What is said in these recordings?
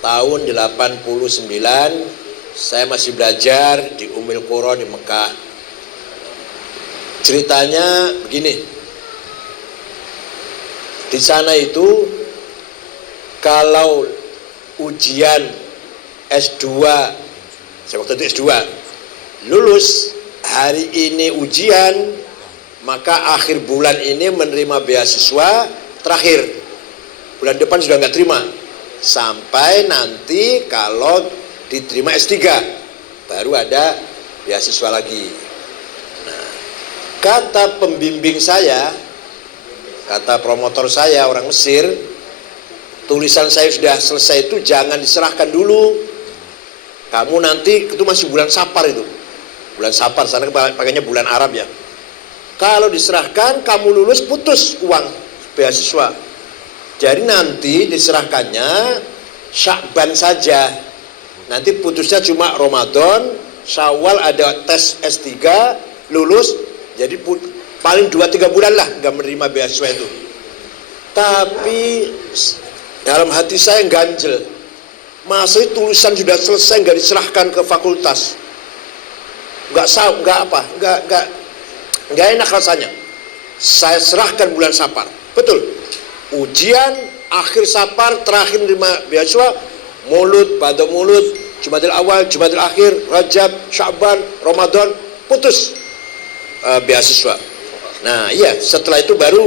tahun 89 saya masih belajar di Ummul Qura di Mekah. Ceritanya begini, di sana itu kalau ujian S2, saya waktu itu S2, lulus hari ini ujian, maka akhir bulan ini menerima beasiswa terakhir. Bulan depan sudah nggak terima. Sampai nanti kalau diterima S3, baru ada beasiswa lagi. Nah, kata pembimbing saya, kata promotor saya orang Mesir, tulisan saya sudah selesai itu jangan diserahkan dulu. Kamu nanti, itu masih bulan Safar itu. Bulan Safar, sana pakainya bulan Arab ya. Kalau diserahkan, kamu lulus putus uang beasiswa. Jadi nanti diserahkannya Sya'ban saja. Nanti putusnya cuma Ramadan, Syawal ada tes S3, lulus. Jadi paling 2-3 bulan lah nggak menerima beasiswa itu. Tapi dalam hati saya ganjel. Masa tulisan sudah selesai nggak diserahkan ke fakultas. Nggak enak rasanya. Saya serahkan bulan Safar. Betul. Ujian akhir Safar, terakhir menerima beasiswa, Maulud, Badal Maulud, Jumadil Awal, Jumadil Akhir, Rajab, Sya'ban, Ramadan, putus beasiswa. Nah iya, setelah itu baru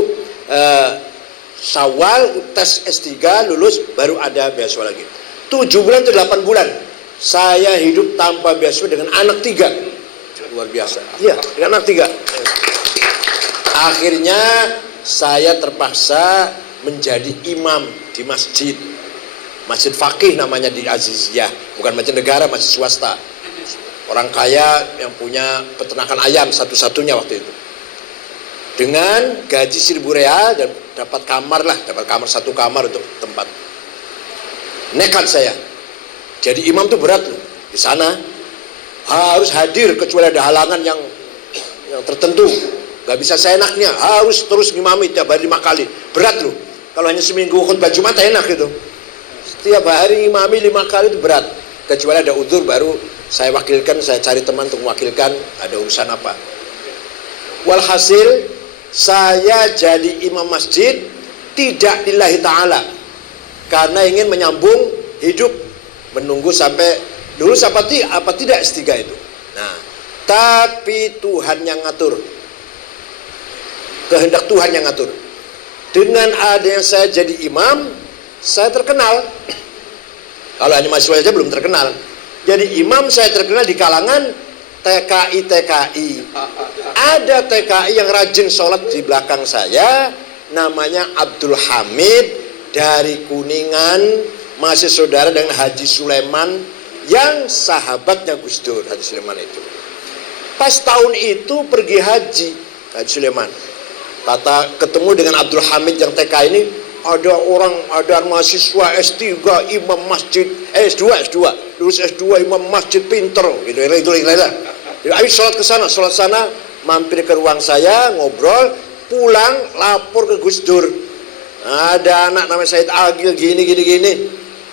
Syawal, tes S3, lulus, baru ada beasiswa lagi. 7 bulan atau 8 bulan saya hidup tanpa beasiswa dengan anak 3. Luar biasa. Iya, dengan anak 3. Akhirnya saya terpaksa menjadi imam di masjid Faqih namanya di Aziziyah, bukan masjid negara, masjid swasta. Orang kaya yang punya peternakan ayam satu-satunya waktu itu. Dengan gaji 1.000 real dan dapat kamar 1 kamar untuk tempat. Nekat saya. Jadi imam itu berat loh. Di sana harus hadir kecuali ada halangan yang tertentu. Gak bisa seenaknya, harus terus ngimami tiap hari 5 kali. Berat loh. Kalau hanya seminggu khutbah Jumat enak gitu. Setiap hari ngimami 5 kali itu berat. Kecuali ada udzur baru saya wakilkan, saya cari teman untuk mewakilkan, ada urusan apa. Walhasil saya jadi imam masjid tidak lillahi ta'ala, karena ingin menyambung hidup, menunggu sampai lulus apa tidak S3 itu. Nah, tapi Tuhan yang ngatur. Kehendak Tuhan yang ngatur. Dengan adanya saya jadi imam, saya terkenal. Kalau hanya mahasiswa saja belum terkenal. Jadi imam saya terkenal di kalangan TKI. Ada TKI yang rajin sholat di belakang saya, namanya Abdul Hamid dari Kuningan, masih saudara dengan Haji Sulaiman yang sahabatnya Gus Dur, Haji Sulaiman itu. Pas tahun itu pergi haji Haji Sulaiman. Kata ketemu dengan Abdul Hamid yang TK ini, ada mahasiswa S3 imam masjid, S2 lulus S2 imam masjid, pinter gitu. Ayo sholat ke sana, mampir ke ruang saya, ngobrol, pulang lapor ke Gus Dur. Ada anak namanya Said Agil gini.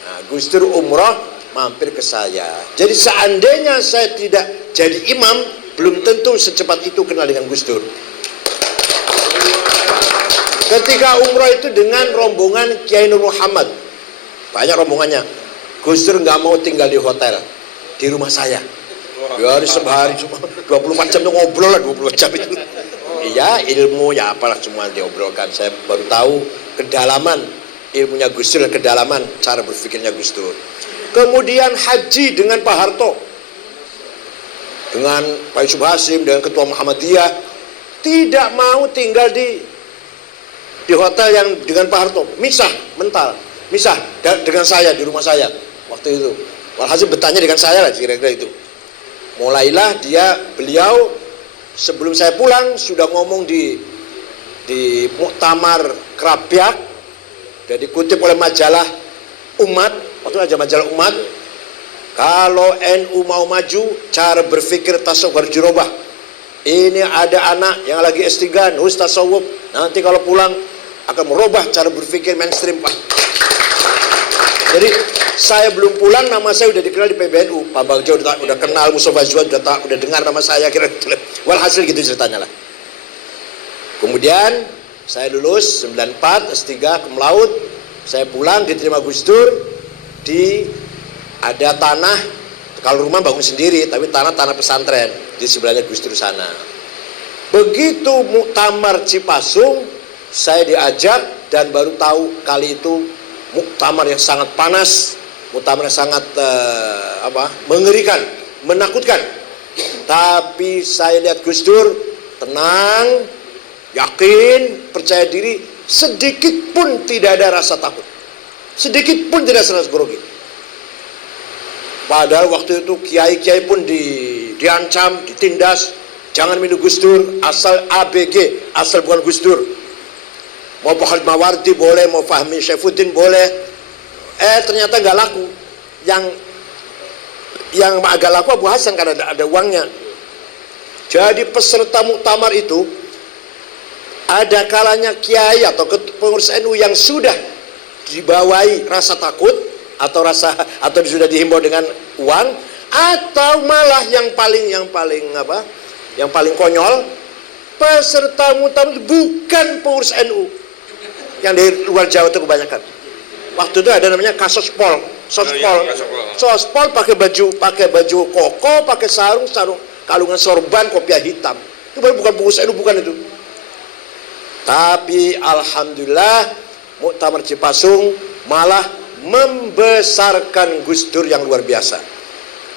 Nah, Gus Dur umroh mampir ke saya. Jadi seandainya saya tidak jadi imam, belum tentu secepat itu kenal dengan Gus Dur. Ketika umroh itu dengan rombongan Kiai Nur Muhammad, banyak rombongannya. Gus Dur nggak mau tinggal di hotel, di rumah saya. Ya hari sehari cuma 24 jam itu ngobrol lah, 24 jam itu. Iya, ilmu ya apalah semua diobrolkan. Saya baru tahu kedalaman ilmunya Gus Dur, kedalaman cara berpikirnya Gus Dur. Kemudian haji dengan Pak Harto, dengan Pak Yusuf Hasim, dengan Ketua Muhammadiyah, tidak mau tinggal di hotel yang dengan Pak Harto, misah dengan saya di rumah saya waktu itu. Walhasil bertanya dengan saya lah kira-kira itu. Mulailah beliau sebelum saya pulang sudah ngomong di muktamar Krapyak, dan dikutip oleh majalah Umat, waktu itu majalah Umat, kalau NU mau maju, cara berpikir tasawuf harus dirubah. Ini ada anak yang lagi S3 nulis tasawuf, nanti kalau pulang akan merubah cara berpikir mainstream, Pak. Jadi Saya belum pulang, nama saya udah dikenal di PBNU. Pak Bagja udah kenal, Mustafa Zuhad udah dengar nama saya, kira-kira. Walhasil gitu ceritanya lah. Kemudian saya lulus 94 S3 cum laude. Saya pulang diterima Gus Dur di ada tanah, kalau rumah bangun sendiri, tapi tanah pesantren di sebelahnya Gus Dur sana. Begitu muktamar Cipasung, saya diajak dan baru tahu kali itu muktamar yang sangat panas, muktamar yang sangat mengerikan, menakutkan. Tapi saya lihat Gus Dur tenang, yakin, percaya diri, sedikit pun tidak ada rasa takut, sedikit pun tidak ada rasa grogi. Padahal waktu itu kiai-kiai pun diancam, ditindas, jangan minum Gus Dur, asal ABG, asal bukan Gus Dur. Mau Pak Khalid Mawardi boleh, mau Fahmi Syaifuddin boleh. Ternyata nggak laku. Yang agak laku Abu Hasan karena ada uangnya. Jadi peserta muktamar itu ada kalanya kiai atau pengurus NU yang sudah dibawahi rasa takut atau sudah dihimbau dengan uang, atau malah yang paling konyol, peserta muktamar bukan pengurus NU yang dari luar Jawa itu kebanyakan. Waktu itu ada namanya Sospol pakai baju koko, pakai sarung kalungan sorban, kopiah hitam. Itu baru bukan pengurus NU, bukan itu. Tapi alhamdulillah muktamar Cipasung malah membesarkan Gus Dur yang luar biasa.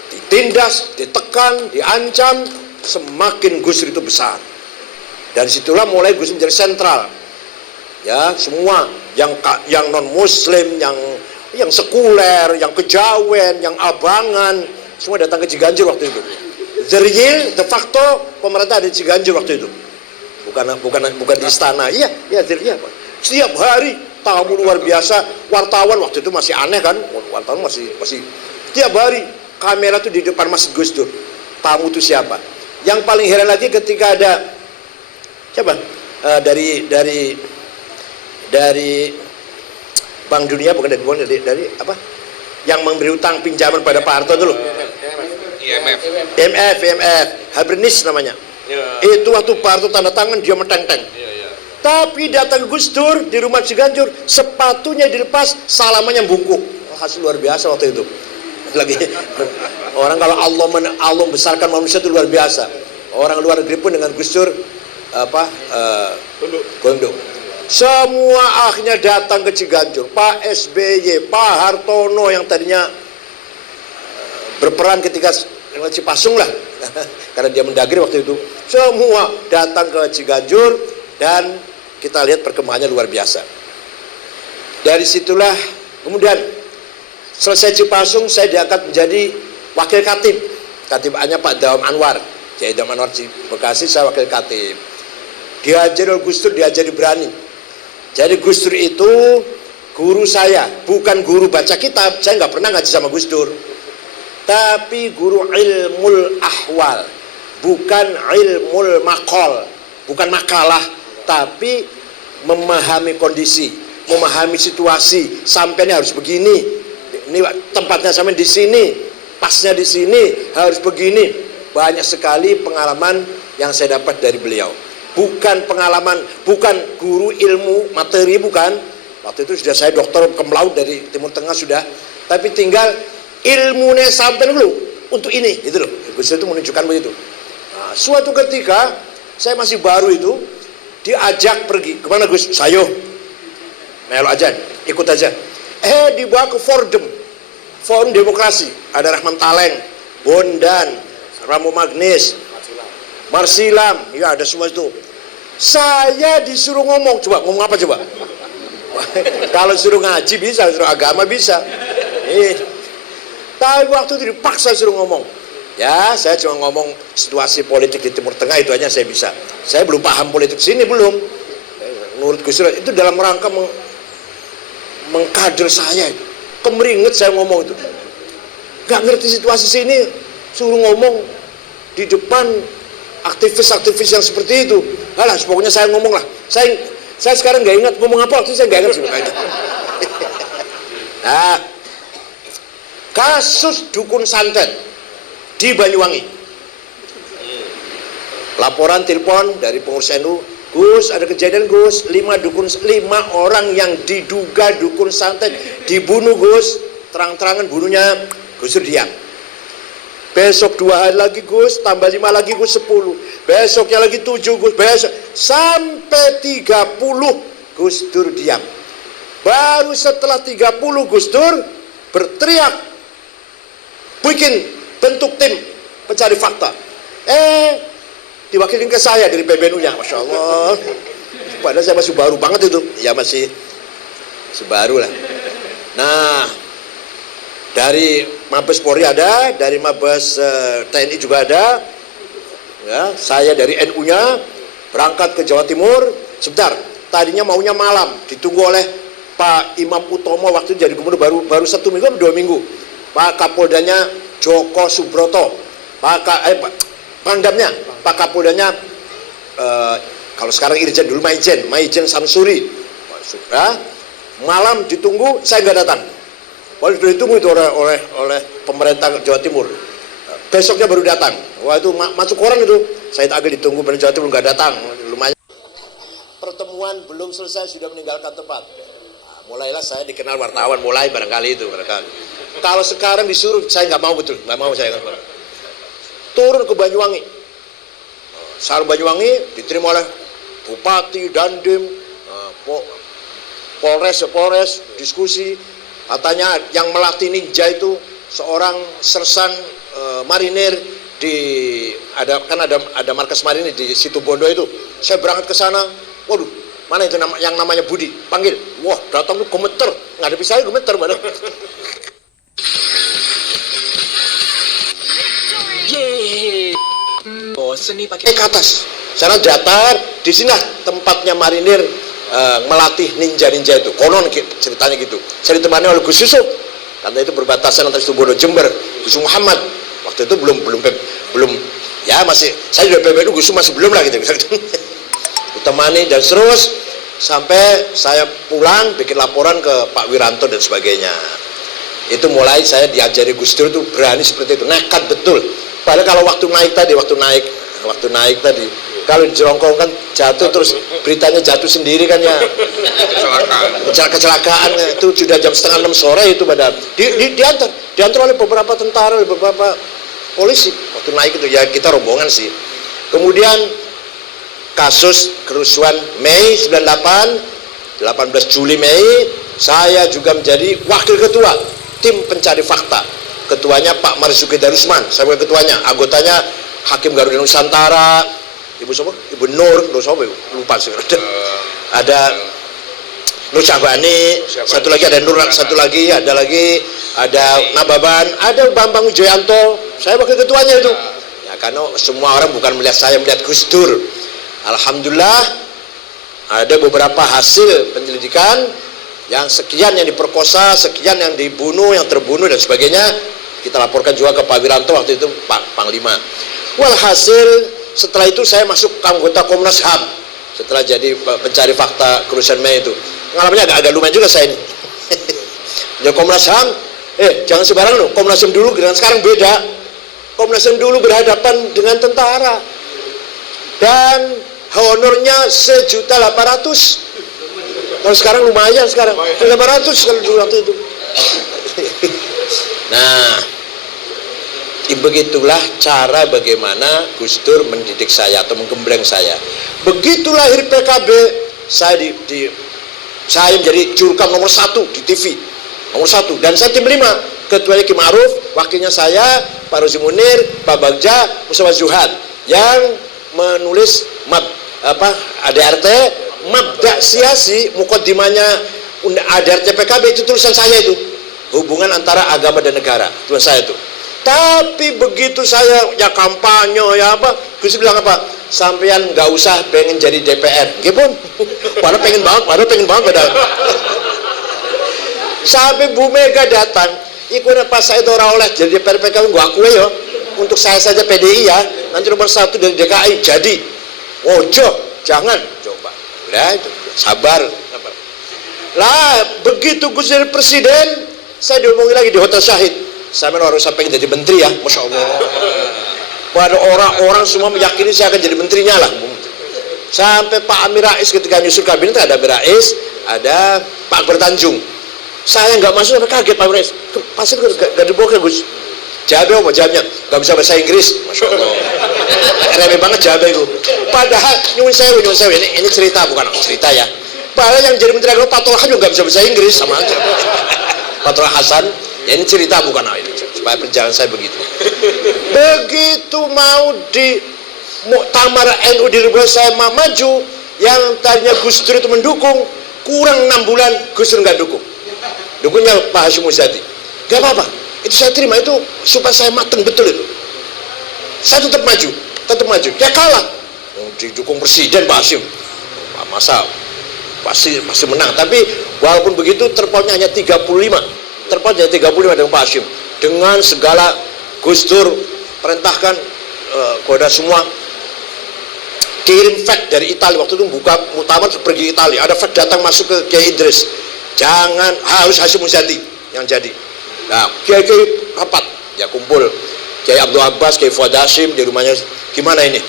Ditindas, ditekan, diancam, semakin Gus Dur itu besar. Dari situlah mulai Gus Dur menjadi sentral. Ya, semua yang non muslim, yang sekuler, yang kejawen, yang abangan, semua datang ke Ciganjur waktu itu. The real, de facto pemerintah ada di Ciganjur waktu itu. Bukan di istana. Iya, Pak. Setiap hari tamu luar biasa, wartawan waktu itu masih aneh kan? Wartawan masih setiap hari kamera tuh di depan Masjid Gus Dur. Tamu itu siapa? Yang paling heran lagi ketika ada dari Bank Dunia, bukan dari apa? Yang memberi utang pinjaman pada Pak Harto dulu. IMF, Habernis namanya. Itu waktu Pak Harto tanda tangan dia meteng-teng. Tapi datang Gus Dur di rumah Ciganjur, sepatunya dilepas, salamannya bungkuk. Hasil luar biasa waktu itu. Lagi orang kalau Allah membesarkan manusia itu luar biasa. Orang luar negeri pun dengan Gus Dur gondok. Semua akhirnya datang ke Ciganjur. Pak SBY, Pak Hartono yang tadinya berperan ketika Cipasung lah, karena dia mendagri waktu itu. Semua datang ke Ciganjur dan kita lihat perkembangannya luar biasa. Dari situlah kemudian selesai Cipasung, saya diangkat menjadi wakil katib. Katibannya Pak Dawam Anwar. Jadi Dawam Anwar di Bekasi, saya wakil katib. Diajari oleh Gus Dur, diajari berani. Jadi Gus Dur itu guru saya, bukan guru baca kitab. Saya nggak pernah ngaji sama Gus Dur, tapi guru ilmul ahwal, bukan ilmul maqal, bukan makalah, tapi memahami kondisi, memahami situasi. Sampai ini harus begini, ini tempatnya sampai di sini, pasnya di sini, harus begini. Banyak sekali pengalaman yang saya dapat dari beliau. Bukan pengalaman, bukan guru ilmu materi, bukan. Waktu itu sudah saya dokter cum laude dari Timur Tengah sudah, tapi tinggal ilmunya sampai dulu untuk ini, itu loh. Gus Dur itu menunjukkan begitu. Nah, suatu ketika saya masih baru itu diajak pergi kemana Gus? Sayo, melo aja, ikut aja. Dibawa ke forum demokrasi. Ada Rahman Taleng, Bondan, Ramo Magnis, Marsilam, ya ada semua itu. Saya disuruh ngomong apa coba? Kalau suruh ngaji bisa, suruh agama bisa. Tapi waktu itu dipaksa suruh ngomong. Ya, saya cuma ngomong situasi politik di Timur Tengah, itu aja saya bisa. Saya belum paham politik sini, belum. Menurut Gus Dur itu dalam rangka mengkader saya itu. Kemeringet saya ngomong itu. Gak ngerti situasi sini, suruh ngomong di depan aktivis-aktivis yang seperti itu. Alah, pokoknya saya ngomong lah. Saya sekarang nggak ingat ngomong apa waktu itu, saya nggak ingat sebenarnya. Nah, kasus dukun santet di Banyuwangi. Laporan telepon dari pengurus NU, Gus, ada kejadian Gus, 5 orang yang diduga dukun santet dibunuh Gus, terang-terangan bunuhnya. Gus Dur diam. Besok 2 hari lagi Gus, tambah 5 lagi Gus, 10. Besoknya lagi 7 Gus, besok sampai 30 Gus Dur diam. Baru setelah 30 Gus Dur berteriak, bikin bentuk tim pencari fakta. Diwakilin ke saya dari PBNU-nya, Masya Allah. Padahal saya masih baru banget itu, ya masih baru lah. Nah, dari Mabes Polri ada, dari Mabes TNI juga ada. Ya, saya dari NU-nya berangkat ke Jawa Timur. Sebentar, tadinya maunya malam, ditunggu oleh Pak Imam Utomo waktu itu jadi gubernur baru 1 minggu atau 2 minggu. Pak Kapoldanya Joko Subroto, Pangdamnya, Pak Kapoldanya kalau sekarang Irjen dulu Maijen Samsuri. Malam ditunggu, saya nggak datang. Walau sudah ditunggu itu oleh pemerintah Jawa Timur. Besoknya baru datang. Wah, itu masuk koran itu. Saya agak ditunggu pemerintah Jawa Timur nggak datang. Lumayan. Pertemuan belum selesai sudah meninggalkan tempat. Nah, mulailah saya dikenal wartawan, mulai barangkali itu barangkali. Kalau sekarang disuruh, saya nggak mau, betul, nggak mau saya. Turun ke Banyuwangi. Sarung Banyuwangi diterima oleh Bupati, Dandim, Polres, diskusi. Katanya yang melatih ninja itu seorang sersan marinir ada markas marinir di Situbondo itu. Saya berangkat ke sana. Waduh, mana itu yang namanya Budi? Panggil. Wah, datang tuh gemeter. Ngadepi saya gemeter badan. Bosen nih pakai ke atas. Sana datar, di sini tempatnya marinir melatih ninja-ninja itu. Konon ceritanya gitu. Saya ditemani oleh Gus Yusuf. Karena itu berbatasan antara Situbondo Jember. Gus Muhammad. Waktu itu belum ya masih saya sudah PBNU, Gus Yusuf masih belum lah gitu. Ditemani dan terus sampai saya pulang bikin laporan ke Pak Wiranto dan sebagainya. Itu mulai saya diajari Gus Dur itu berani seperti itu, nekat betul. Padahal kalau waktu naik tadi, kalau dijerongkongkan jatuh terus beritanya jatuh sendiri kan ya. Kecelakaan itu sudah jam 5:30 sore itu pada diantar oleh beberapa tentara, oleh beberapa polisi. Waktu naik itu ya kita rombongan sih. Kemudian kasus kerusuhan Mei 98, 18 Juli Mei, saya juga menjadi wakil ketua tim pencari fakta. Ketuanya Pak Marzuki Darusman, saya bukan ketuanya. Anggotanya Hakim Garuda Nusantara, Ibu siapa? Ibu Nur siapa? Lupa sih. Ada Nur Syahbani, satu lagi ada Nababan, ada Bambang Wijoyanto. Saya wakil ketuanya itu. Ya karena semua orang bukan melihat saya, melihat Gus Dur. Alhamdulillah ada beberapa hasil penyelidikan yang sekian yang diperkosa, sekian yang dibunuh, yang terbunuh dan sebagainya. Kita laporkan juga ke Pak Wiranto waktu itu, Pak Panglima. Walhasil setelah itu saya masuk anggota Komnas HAM setelah jadi pencari fakta kerusuhan Mei itu. Pengalamannya agak lumayan juga saya ini. Ya Komnas HAM, jangan sembarang loh. Komnas HAM dulu dengan sekarang beda. Komnas HAM dulu berhadapan dengan tentara dan honornya 1.800.000. Kalau sekarang lumayan sekarang 800 kalau dulu waktu itu. Nah, begitulah cara bagaimana Gus Dur mendidik saya atau menggembleng saya. Begitu lahir PKB, saya menjadi jurkam nomor 1 di TV, nomor 1, dan saya tim 5. Ketuanya Ki Ma'ruf, wakilnya saya, Pak Rozi Munir, Pak Bagja, Mustafa Zuhad, yang menulis ADRT Mabda Siasi, mukaddimahnya ADRT PKB, itu tulisan saya itu. Hubungan antara agama dan negara, tulisan saya itu. Tapi begitu saya ya kampanye ya apa, Gus bilang apa? Sampean nggak usah pengen jadi DPR, gimana? Padahal pengen banget, Sampai Bu Mega datang, ikut pas saya itu orang oleh jadi DPR PKB, gua akui ya. Untuk saya saja PDI ya, nanti nomor 1 dari DKI jadi. Ojo, jangan coba. Udah itu, sabar. Lah begitu Gus jadi presiden, saya diomongin lagi di Hotel Syahid. Saya harus sampai jadi menteri ya, Masya Allah. Pada orang-orang semua meyakini saya akan jadi menterinya lah. Sampai Pak Amir Rais ketika nyusun kabinet, ada Amir Rais, ada Pak Akbar Tanjung. Saya nggak masuk, sampai kaget Pak Amir Rais. Pasti nggak dibawa Gus. Jabe apa jamnya? Nggak bisa bahasa Inggris, Masya Allah. Remeh banget jabe itu. Padahal nyuwun sewu ini cerita, bukan cerita ya. Padahal yang jadi menteri agama Pak Tolhan juga nggak bisa bahasa Inggris, sama aja. Pak Tolhan Hasan, ya ini cerita bukan ini. Supaya perjalanan saya begitu. Begitu mau di Muktamar NU di Ribuan saya maju, yang tadinya Gus Dur itu mendukung, kurang 6 bulan Gus Dur nggak dukung. Dukungnya Pak Hashim Muzadi. Gak apa-apa, itu saya terima, itu supaya saya mateng betul itu. Saya tetap maju. Ya kalah. Didukung presiden Pak Hashim. Masa pasti menang. Tapi walaupun begitu terpautnya hanya 35. Terpautnya 35 dengan Pak Hashim. Dengan segala Gus Dur perintahkan kepada semua kirim fax dari Italia. Waktu itu buka muktamar pergi Italia. Ada fax datang masuk ke Kiai Idris. Jangan, harus Hashim Muzadi yang jadi. Nah, Kiai rapat, ya kumpul. Kiai Abdul Abbas, Kiai Fuad Hashim di rumahnya. Gimana ini?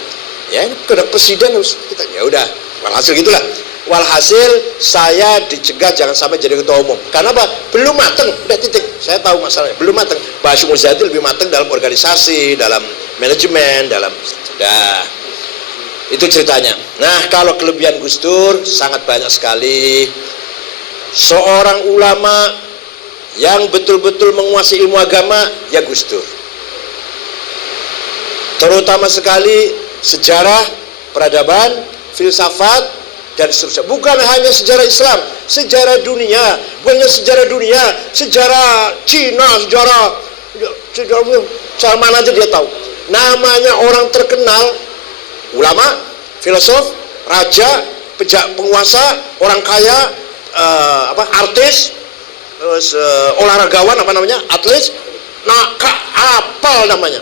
Ya, ini kena presiden harus kita. Ya udah, walhasil gitulah. Walhasil saya dicegah jangan sampai jadi ketua umum. Karena apa? Belum mateng, udah titik. Saya tahu masalahnya, belum mateng. Pak Hashim Muzadi lebih mateng dalam organisasi, dalam manajemen, dalam itu ceritanya. Nah, kalau kelebihan Gus Dur sangat banyak sekali. Seorang ulama yang betul-betul menguasai ilmu agama ya Gus Dur. Terutama sekali sejarah, peradaban, filsafat, dan seterusnya. Bukan hanya sejarah Islam, sejarah dunia. Bukan hanya sejarah dunia, sejarah Cina, sejarah mana aja dia tahu. Namanya orang terkenal, ulama, filosof, raja, penguasa, orang kaya, artis, terus olahragawan, atlet, apal namanya.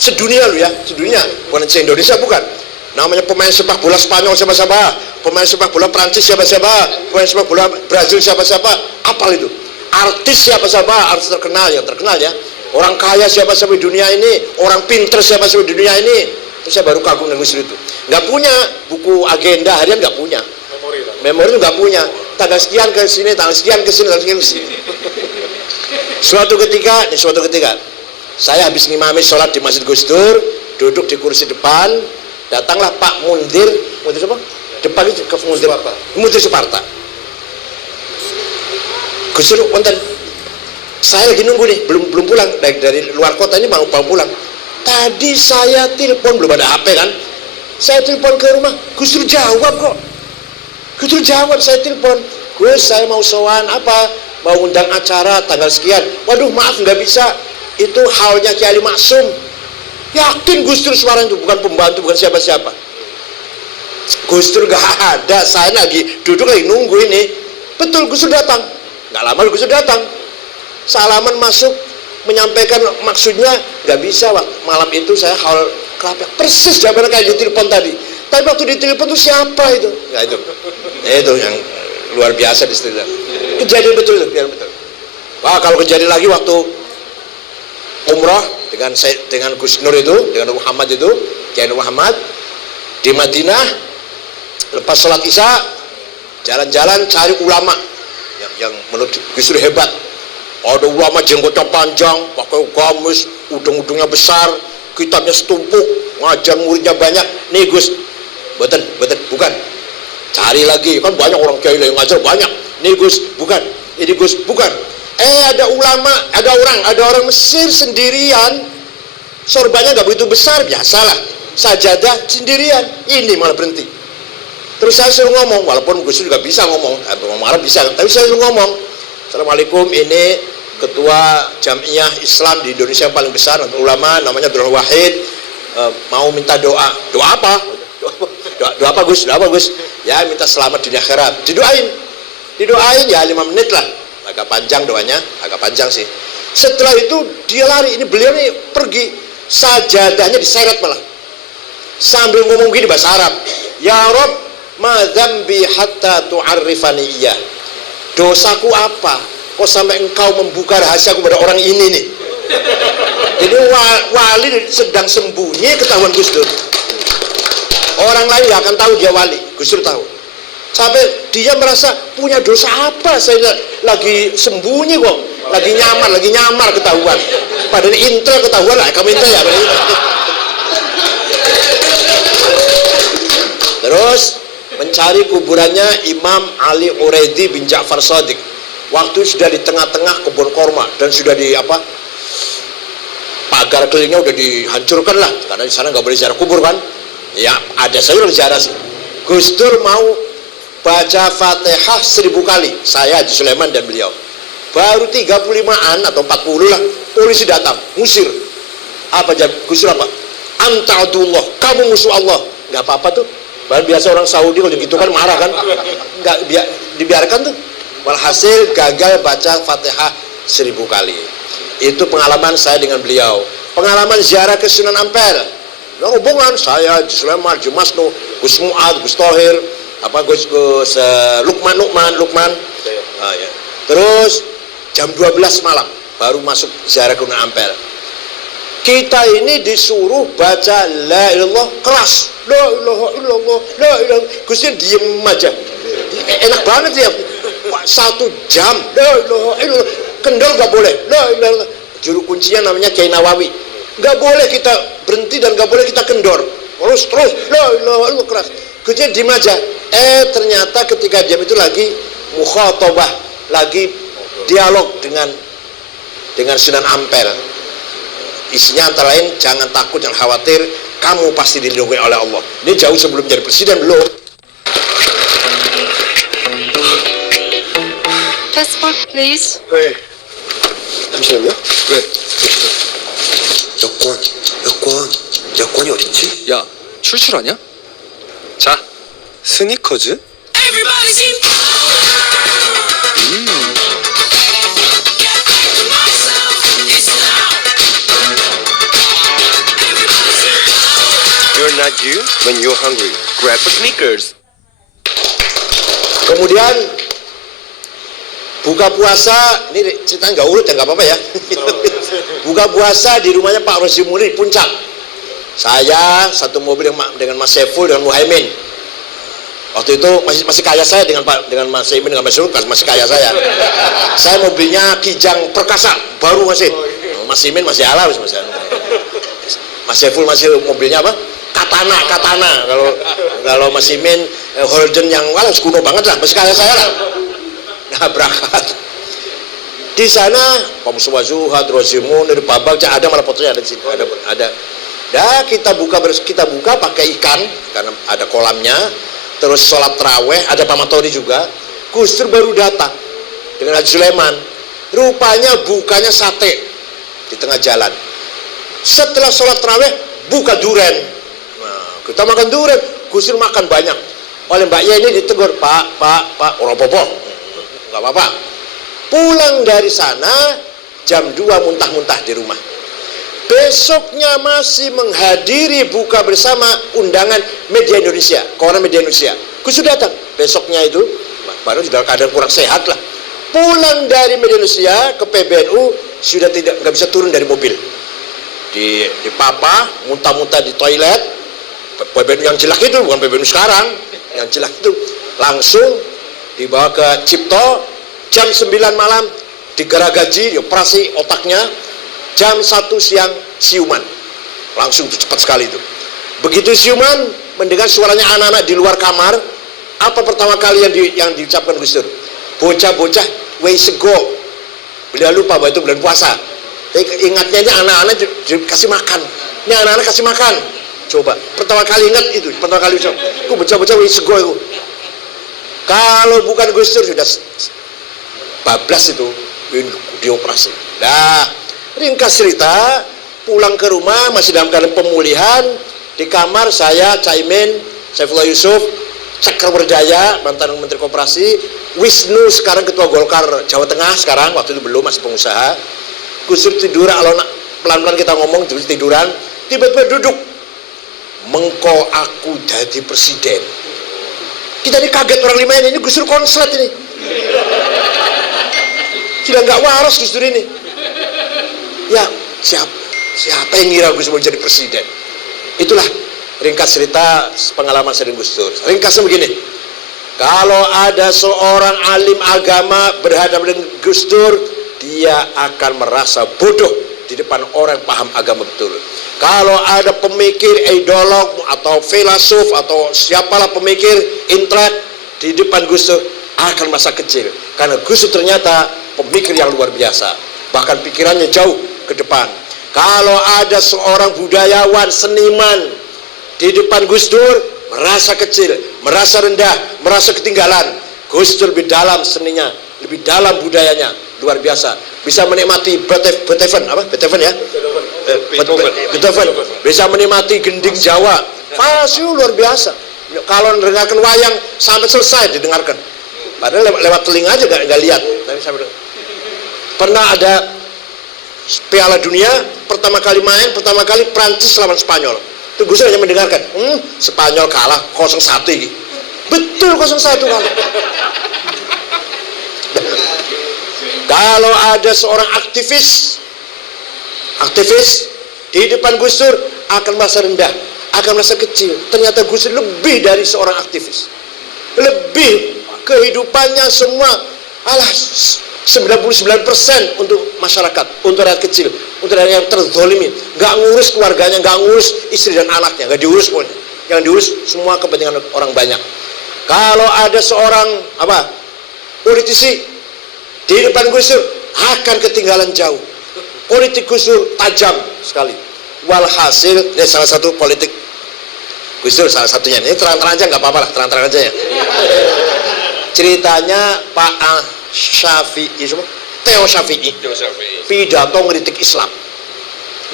Sedunia lu ya, sedunia, bukan se-Indonesia bukan. Namanya pemain sepak bola Spanyol siapa-siapa, pemain sepak bola Prancis siapa-siapa, pemain sepak bola Brazil siapa-siapa, apal itu. Artis siapa-siapa, artis terkenal ya. Orang kaya siapa-siapa di dunia ini, orang pinter siapa-siapa di dunia ini. Terus saya baru kagum dengan itu. Nggak punya buku agenda harian, nggak punya. Memori itu nggak punya. Tanggal sekian ke sini, tanggal sekian ke sini, tanggal sekian ke sini. Suatu ketika, saya habis ngimami sholat di Masjid Gus Dur, duduk di kursi depan. Datanglah Pak Mundir siapa? Depan itu ke Mundir Suparta. Gus Dur, wonten. Saya lagi nunggu nih, belum pulang dari luar kota ini mau pulang. Tadi saya telepon, belum ada HP kan? Saya telepon ke rumah, Gus Dur jawab kok. Gus Dur jawab, saya telepon. Gus, saya mau sowan apa? Mau undang acara tanggal sekian. Waduh, maaf nggak bisa. Itu halnya Kiai Ali Maksum. Yakin Gus Dur suara itu, bukan pembantu, bukan siapa-siapa. Gus Dur gak ada, saya lagi duduk lagi nunggu ini. Betul, Gus Dur datang. Gak lama Gus Dur datang. Salaman masuk, menyampaikan maksudnya, gak bisa malam itu saya hal kelapa. Persis jawabannya kayak di telepon tadi. Tapi waktu di telepon itu siapa itu? Ya itu yang luar biasa di situ. Kejadian betul itu, betul. Wah, kalau kejadian lagi waktu umrah dengan Gus Nur itu, dengan Muhammad itu, Kiai Muhammad di Madinah, lepas sholat Isya jalan-jalan cari ulama yang menurut Gus Dur hebat. Ada ulama jenggotnya panjang, pakai gamis, ujung-ujungnya besar, kitabnya setumpuk, ngajar muridnya banyak. Nih Gus, bukan. Cari lagi, kan banyak orang kiai yang ngajar banyak. Nih Gus, bukan. Ini Gus, bukan. Ada ulama, ada orang Mesir sendirian, sorbannya nggak begitu besar, biasalah, sajadah sendirian, ini malah berhenti. Terus saya suruh ngomong, walaupun Gus juga bisa ngomong Arab bisa, tapi saya suruh ngomong, Assalamualaikum, ini ketua Jamiah Islam di Indonesia yang paling besar, ulama, namanya Abdul Wahid, mau minta doa apa? Doa apa Gus? Ya minta selamat dunia akhirat, didoain ya 5 menit lah. Agak panjang doanya, agak panjang sih. Setelah itu dia lari, ini beliau nih pergi, sajadahnya diseret malah. Sambil ngomong gini bahasa Arab, Ya Rob, ma dzambi hatta tu'arrifani iyah. Dosaku apa? kok sampai engkau membuka rahasia kepada orang ini nih. Jadi wali sedang sembunyi ketahuan Gus Dur. Orang lain gak akan tahu dia wali, Gus Dur tahu. Sampai dia merasa punya dosa apa, saya lagi sembunyi kok, lagi nyamar ketahuan. Padahal intel ketahuan lah, kamu intel ya. Terus mencari kuburannya Imam Ali Uraidi bin Ja'far Shadiq. Waktu sudah di tengah-tengah kebun korma dan sudah di pagar kelilingnya udah dihancurkan lah, karena di sana nggak boleh ziarah kubur kan. Ya ada saja ziarah sih. Gus Dur mau baca Fatihah 1000 kali, saya Haji Sulaiman dan beliau. Baru 35-an atau 40 lah, polisi datang, ngusir. Apa Gus Dur apa? Anta adullah, kamu musuh Allah. Nggak apa-apa tuh. Baru biasa orang Saudi kalau gitu kan marah kan. Nggak dibiarkan tuh. Walhasil gagal baca Fatihah 1000 kali. Itu pengalaman saya dengan beliau. Pengalaman ziarah ke Sunan Ampel. Hubungan saya Haji Sulaiman, Haji Masnu, Gus Mu'ad, Gus Tohir, Gus Lukman. Nah, ya. Terus jam 12 malam baru masuk ziarah ke Sunan Ampel. Kita ini disuruh baca la ilallah keras. La ilaha illallah, la ilaha. Gusnya diem aja. Enak banget ya. 1 jam. La ilaha illallah. Kendor gak boleh. La ilaha. Juru kuncinya namanya Kiai Nawawi. Gak boleh kita berhenti dan gak boleh kita kendor. Terus. La ilaha illallah keras. Gusnya diem aja. Ternyata ketika diam itu lagi mukhatabah, lagi dialog dengan Sunan Ampel. Isinya antara lain, jangan takut, jangan khawatir, kamu pasti dilindungi oleh Allah. Ini jauh sebelum jadi presiden belum. Passport, please. 네. 잠시만요. 왜? 여권이 어딨지? 야, 출출 아냐? 자, 스니커즈? You're not you when you're hungry. Grab for sneakers. Kemudian buka puasa, ini ceritanya nggak urut ya, nggak apa-apa ya. Buka puasa di rumahnya Pak Rozi Munir di Puncak. Saya satu mobil dengan Mas Saiful dengan Muhaimin. Waktu itu masih kaya saya dengan Mas Saiful dengan Mas Saiful masih kaya saya. Saya mobilnya Kijang Perkasa baru masih. Mas Imin masih ala masih. Mas Saiful masih mobilnya apa? Katana. Kalau Mas Imin Holden yang kuno banget lah, masih kaya saya lah. Nah, berangkat di sana Pak Mustafa Zuhad, Rozi Munir, Babak, ada malah fotonya ada di sini, ada. Dah kita buka pakai ikan karena ada kolamnya. Terus sholat taraweh, ada Pak Matodi juga. Gus Dur baru datang dengan Haji Sulaiman. Rupanya bukanya sate di tengah jalan. Setelah sholat taraweh buka duren. Nah, kita makan duren. Gus Dur makan banyak. Oleh Mbak Ye ini ditegur, Pak, orang popo. Nggak apa-apa. Pulang dari sana jam 2 muntah-muntah di rumah. Besoknya masih menghadiri buka bersama undangan media Indonesia, koran media Indonesia. Gus Dur datang. Besoknya itu baru sudah keadaan kurang sehat lah. Pulang dari media Indonesia ke PBNU sudah nggak bisa turun dari mobil. Di papa, muntah-muntah di toilet. PBNU yang jelek itu bukan PBNU sekarang, yang jelek itu langsung dibawa ke Cipto. Jam 9 malam digeragaji, dioperasi otaknya. Jam 1 siang siuman, langsung cepat sekali itu. Begitu siuman, mendengar suaranya anak-anak di luar kamar. Apa pertama kali yang diucapkan Gus Dur? Bocah-bocah wei sego. Beliau lupa bahwa itu bulan puasa. Tapi ingatnya ini anak-anak dikasih makan. Ini anak-anak kasih makan. Coba pertama kali ingat itu, pertama kali ucap. Ku bocah-bocah wei sego itu. Kalau bukan Gus Dur sudah bablas itu dioperasi. Nah, ringkas cerita, pulang ke rumah masih dalam keadaan pemulihan. Di kamar saya, Caimin, Saifullah Yusuf, Cakra Berdaya, mantan Menteri Koperasi, Wisnu sekarang Ketua Golkar Jawa Tengah sekarang, waktu itu belum, masih pengusaha. Gus Dur tidur, kalau pelan-pelan kita ngomong tiduran, tiba-tiba duduk. Mengko aku jadi presiden. Kita ini kaget orang lima ini Gus Dur konslet ini. Sudah nggak waras Gus Dur ini. Ya, siapa yang ngira Gus Dur mau jadi presiden? Itulah ringkas cerita pengalaman sering Gus Dur. Ringkasnya begini. Kalau ada seorang alim agama berhadapan dengan Gus Dur, dia akan merasa bodoh di depan orang yang paham agama betul. Kalau ada pemikir, ideolog atau filosof atau siapalah pemikir, intelek di depan Gus Dur akan merasa kecil. Karena Gus Dur ternyata pemikir yang luar biasa. Bahkan pikirannya jauh ke depan. Kalau ada seorang budayawan, seniman di depan Gus Dur, merasa kecil, merasa rendah, merasa ketinggalan. Gus Dur lebih dalam seninya, lebih dalam budayanya, luar biasa. Bisa menikmati Beethoven ya? Beethoven. Bisa menikmati gending Jawa. Fasih luar biasa. Kalau mendengarkan wayang sampai selesai didengarkan. Padahal lewat telinga aja nggak lihat. Pernah ada Piala Dunia, pertama kali Prancis lawan Spanyol. Itu Gus Dur hanya mendengarkan, Spanyol kalah 0-1 ini. Betul 0-1 kalah. Kalau ada seorang aktivis di depan Gus Dur akan merasa rendah, akan merasa kecil. Ternyata Gus Dur lebih dari seorang aktivis. Lebih kehidupannya semua 99% untuk masyarakat, untuk rakyat kecil, untuk rakyat yang terzolimi. Nggak ngurus keluarganya, nggak ngurus istri dan anaknya, nggak diurus pokoknya. Yang diurus semua kepentingan orang banyak. Kalau ada seorang politisi di depan Gus Dur akan ketinggalan jauh. Politik Gus Dur tajam sekali. Walhasil, ini salah satu politik Gus Dur salah satunya. Ini terang-terang aja nggak apa-apa lah, terang-terang aja ya. Ceritanya Pak Syafi'i, Theo Syafi'i, pidato ngeritik Islam.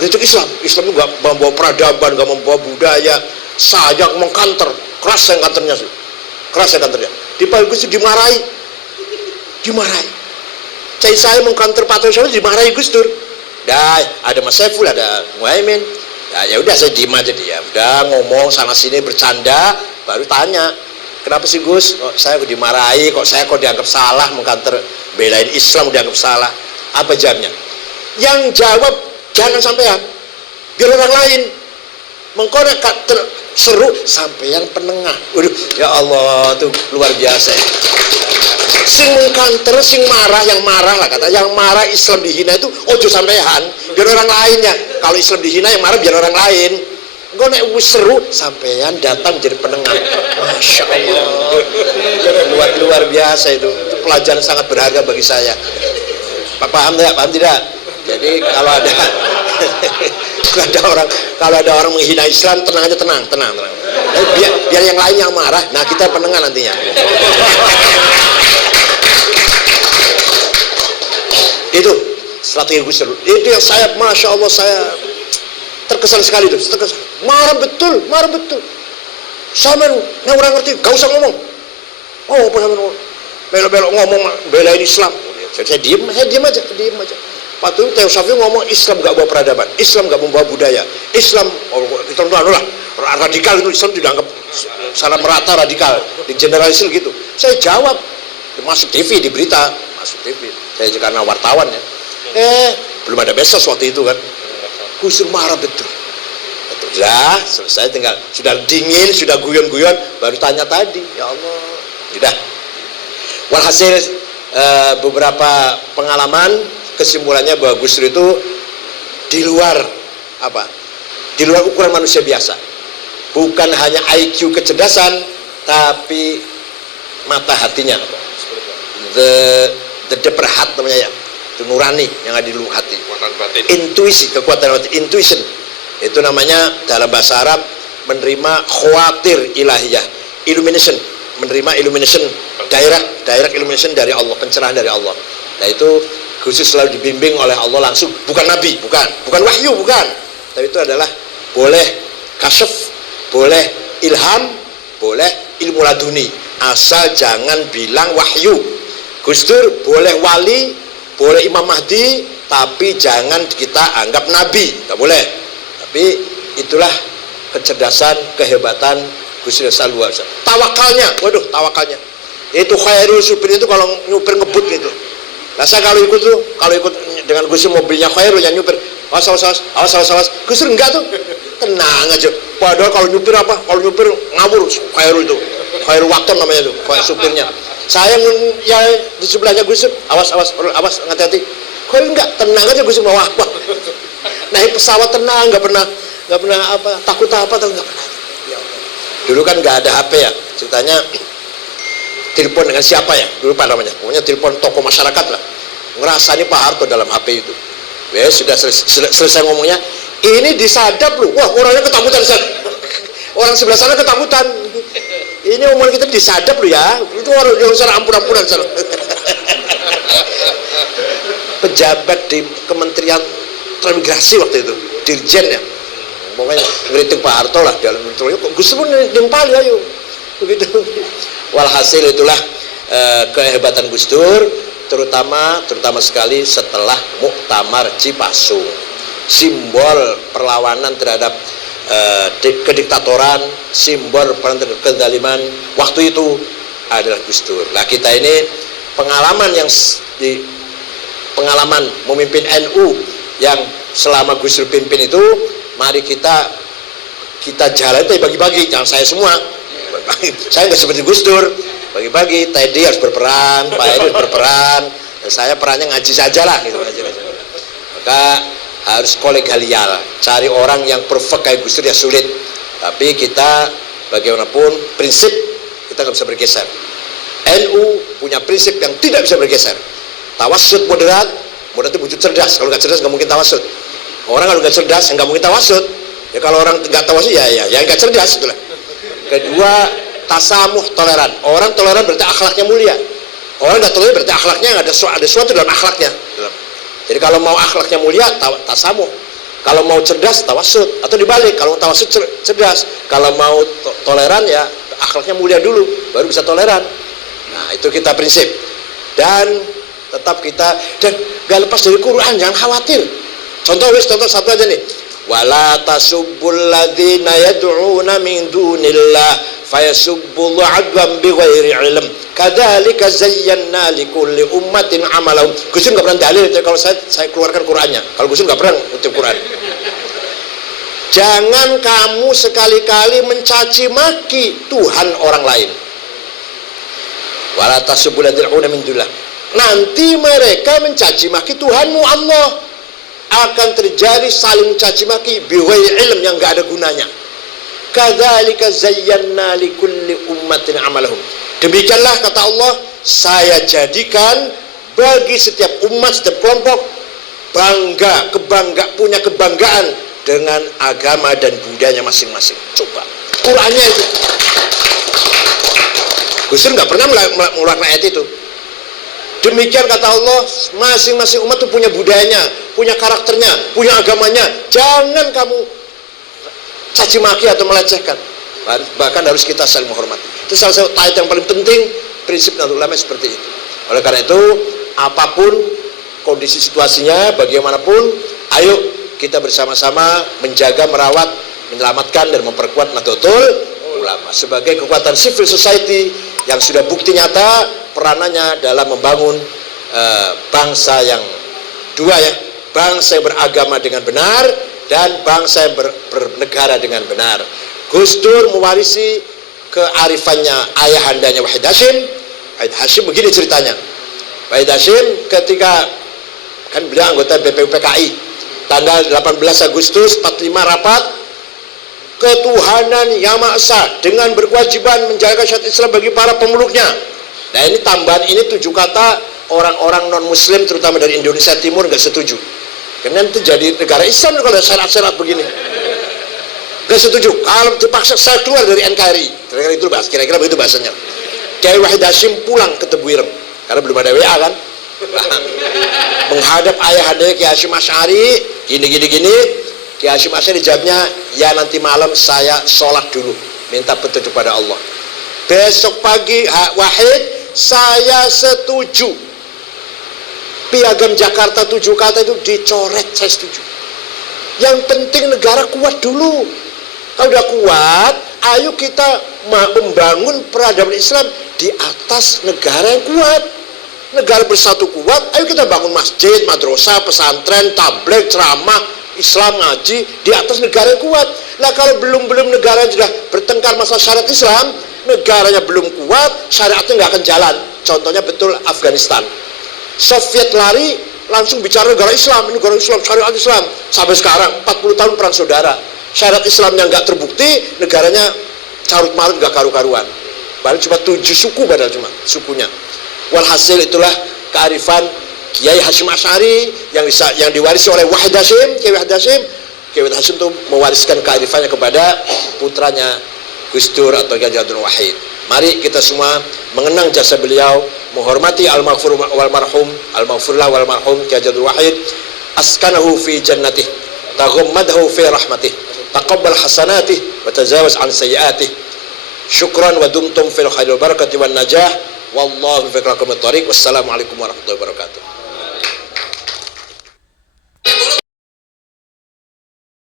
Islam itu nggak membawa peradaban, nggak membawa budaya, sayang mengkanter, keras yang kanternya. Di Pak Gus Dur dimarahi. Saya mengkanter Pak Theo Syafi'i dimarahi Gus Dur. Dah, ada Mas Saiful, ada Muhaimin. Ya udah saya diem aja dia. Udah ngomong sana sini bercanda, baru tanya. Kenapa sih Gus? Kok saya dimarahi, kok dianggap salah mengkanter belain Islam dianggap salah? Apa jawabnya? Yang jawab jangan sampean, biar orang lain. Mengkonek seru sampean penengah. Waduh, ya Allah, tuh luar biasa. Sing mengkanter, sing marah, yang marah lah kata, yang marah Islam dihina itu ojo sampean, biar orang lainnya. Kalau Islam dihina yang marah biar orang lain. Gue nek seru sampean datang jadi penengah. Masya Allah, luar biasa itu pelajaran sangat berharga bagi saya. Pak paham tidak? Jadi kalau ada orang menghina Islam, tenang aja, tenang. Biar yang lain yang marah, nah kita penengah nantinya. Itu strategi Gus Dur. Itu yang saya, Masya Allah, saya terkesan sekali tuh, marah betul. Sama nih orang ngerti, gak usah ngomong. Oh, apa sama ngomong? Belok-belok ngomong belain Islam. Saya diem aja. Pak Theo Syafi'i ngomong Islam gak bawa peradaban, Islam gak membawa budaya, Islam kita lah radikal itu, Islam dianggap salah merata radikal, di generalisir gitu. Saya jawab, masuk TV, di berita, masuk TV. Saya karena wartawan ya. Belum ada besos waktu itu kan. Gus Dur marah betul. Sudah selesai, tinggal sudah dingin, sudah guyon-guyon, baru tanya tadi. Ya Allah, sudah. Walhasil beberapa pengalaman, kesimpulannya bahwa Gus Dur itu di luar ukuran manusia biasa. Bukan hanya IQ kecerdasan, tapi mata hatinya. The deeper heart namanya ya. Itu nurani yang ada di lubuk hati. Intuisi, kekuatan hati, intuition. Itu namanya dalam bahasa Arab menerima khawatir ilahiyah, illumination, menerima illumination, direct illumination dari Allah, pencerahan dari Allah. Nah itu Gus Dur selalu dibimbing oleh Allah langsung, bukan nabi, bukan wahyu, bukan. Tapi itu adalah boleh kasyaf, boleh ilham, boleh ilmu laduni, asal jangan bilang wahyu. Gus Dur boleh wali, boleh Imam Mahdi, tapi jangan kita anggap nabi, nggak boleh. Tapi itulah kecerdasan, kehebatan Gus Dur luar biasa. Tawakalnya, tawakalnya. Itu khairul supir itu kalau nyupir ngebut gitu. Nah saya kalau ikut dengan Gus Dur mobilnya Khairul yang nyupir, awas, Gus Dur enggak tuh, tenang aja. Padahal kalau nyupir ngawur Khairul itu, Khairul Wakton namanya tuh, supirnya. Saya yang di sebelahnya Gus Dur, awas, hati-hati. Khairul enggak, tenang aja Gus Dur bawa apa. Naik pesawat tenang, nggak pernah takut apa, nggak pernah. Dulu kan nggak ada HP ya, ceritanya telepon dengan siapa ya, dulu apa namanya, pokoknya telepon tokoh masyarakat lah, ngerasani Pak Harto dalam HP itu. Sudah selesai ngomongnya, ini disadap loh, wah orangnya ketakutan, orang sebelah sana ketakutan, ini omongan kita disadap loh ya, itu orang yang sana ampun-ampunan sana. Pejabat di Kementerian Transmigrasi waktu itu, Dirjen ya, pokoknya ngeritik Pak Harto lah dalam intro, Gus Dur pun nimpali ayo begitu. Walhasil itulah kehebatan Gus Dur, terutama sekali setelah Muktamar Cipasung, simbol perlawanan terhadap kediktatoran, simbol kezaliman waktu itu adalah Gus Dur. Nah kita ini pengalaman memimpin NU yang selama Gus Dur pimpin itu, mari kita jalan itu bagi-bagi, jangan saya semua. Saya nggak seperti Gus Dur, bagi-bagi. Teddy harus berperan, Pak Edi harus berperan, dan saya perannya ngaji saja lah gitu. Maka harus kolegial, cari orang yang perfect kayak Gus Dur ya sulit. Tapi kita bagaimanapun prinsip kita nggak bisa bergeser. NU punya prinsip yang tidak bisa bergeser. Tawassut moderat itu butuh cerdas. Kalau nggak cerdas nggak mungkin tawassut. Orang kalau nggak cerdas nggak mungkin tawassut. Ya kalau orang nggak tawassut ya nggak cerdas itulah. Kedua, tasamuh, toleran. Orang toleran berarti akhlaknya mulia. Orang nggak toleran berarti akhlaknya ada sesuatu dalam akhlaknya. Jadi kalau mau akhlaknya mulia, tasamuh. Kalau mau cerdas, tawassut. Atau dibalik, kalau mau tawassut cerdas. Kalau mau toleran ya akhlaknya mulia dulu, baru bisa toleran. Nah itu kita prinsip. Dan tetap kita dan gak lepas dari Quran, jangan khawatir. Contoh satu aja nih. Wala tasubbul ladzina yad'una min dunillah fayasubbullaha adwan bighairi ilm. Kadzalika zayyana likulli ummatin amalahum. Gus Dur enggak pernah dalil kalau saya keluarkan Qur'annya. Kalau Gus Dur enggak pernah ngutip Quran. Jangan kamu sekali-kali mencaci maki Tuhan orang lain. Wala tasubbul ladzina yad'una min dunillah. Nanti mereka mencaci maki Tuhanmu Allah, akan terjadi saling caci maki bighairi ilm yang enggak ada gunanya. Kadzalika zayyana likulli ummatin amalahum. Demikianlah kata Allah, saya jadikan bagi setiap umat, setiap kelompok punya kebanggaan dengan agama dan budayanya masing-masing. Coba Qur'annya itu. Gus Dur nggak pernah mengeluarkan ayat itu. Demikian kata Allah, masing-masing umat itu punya budayanya, punya karakternya, punya agamanya. Jangan kamu caci maki atau melecehkan. Bahkan harus kita saling menghormati. Itu salah satu ayat yang paling penting, prinsip Nahdlatul Ulama seperti itu. Oleh karena itu, apapun kondisi situasinya, bagaimanapun, ayo kita bersama-sama menjaga, merawat, menyelamatkan dan memperkuat Nahdlatul Ulama sebagai kekuatan civil society yang sudah bukti nyata peranannya dalam membangun bangsa yang dua ya, bangsa yang beragama dengan benar dan bangsa yang bernegara dengan benar. Gus Dur mewarisi kearifannya ayahandanya Wahid Hasyim. Wahid Hasyim begini ceritanya. Wahid Hasyim ketika kan beliau anggota BPUPKI, tanggal 18 Agustus 45 rapat ketuhanan Yang Maha Esa dengan berkewajiban menjaga syariat Islam bagi para pemeluknya. Nah ini tambahan ini 7 kata orang-orang non muslim terutama dari Indonesia Timur nggak setuju. Karena itu jadi negara Islam kalau ada syarat-syarat begini. Nggak setuju. Kalau dipaksa saya keluar dari NKRI. Kira-kira begitu bahasanya. Kiai Wahid Hasyim pulang ke Tebuireng karena belum ada WA kan. Menghadap ayahandanya Kiai Hasyim Asy'ari gini. Kiai Hasyim Asy'ari jawabnya, ya nanti malam saya sholat dulu minta petunjuk pada Allah. Besok pagi Wahid, saya setuju Piagam Jakarta 7 kata itu dicoret, saya setuju. Yang penting negara kuat dulu. Kalau udah kuat, ayo kita membangun peradaban Islam di atas negara yang kuat. negara bersatu kuat, ayo kita bangun masjid, madrasah, pesantren, tabligh, ceramah, Islam, ngaji di atas negara yang kuat. Nah kalau belum negara sudah bertengkar masalah syariat Islam, negaranya belum kuat, syariatnya nggak akan jalan. Contohnya betul Afghanistan. Soviet lari, langsung bicara negara Islam, syariat Islam. Sampai sekarang 40 tahun perang saudara. Syariat Islamnya nggak terbukti, negaranya carut marut nggak karu-karuan. Paling cuma 7 suku padahal cuma sukunya. Walhasil itulah kearifan Kiai Hasyim Asy'ari yang diwarisi oleh Wahid Hasyim. Kiai Wahid Hasyim itu mewariskan kearifannya kepada putranya Gus Dur atau Kiai Abdul Wahid. Mari kita semua mengenang jasa beliau, menghormati al-maghfur wal marhum, al-maghfurlah wal marhum Kiai Abdul Wahid. Askanahu fi jannatih, taghammadahu fi rahmatih, taqabbal hasanatih wa tajawaz an sayyiatih. Syukran wa dumtum fil khairi wal barakati wan najah. Wallahu fi aqrabit thariq. Wassalamualaikum warahmatullahi wabarakatuh.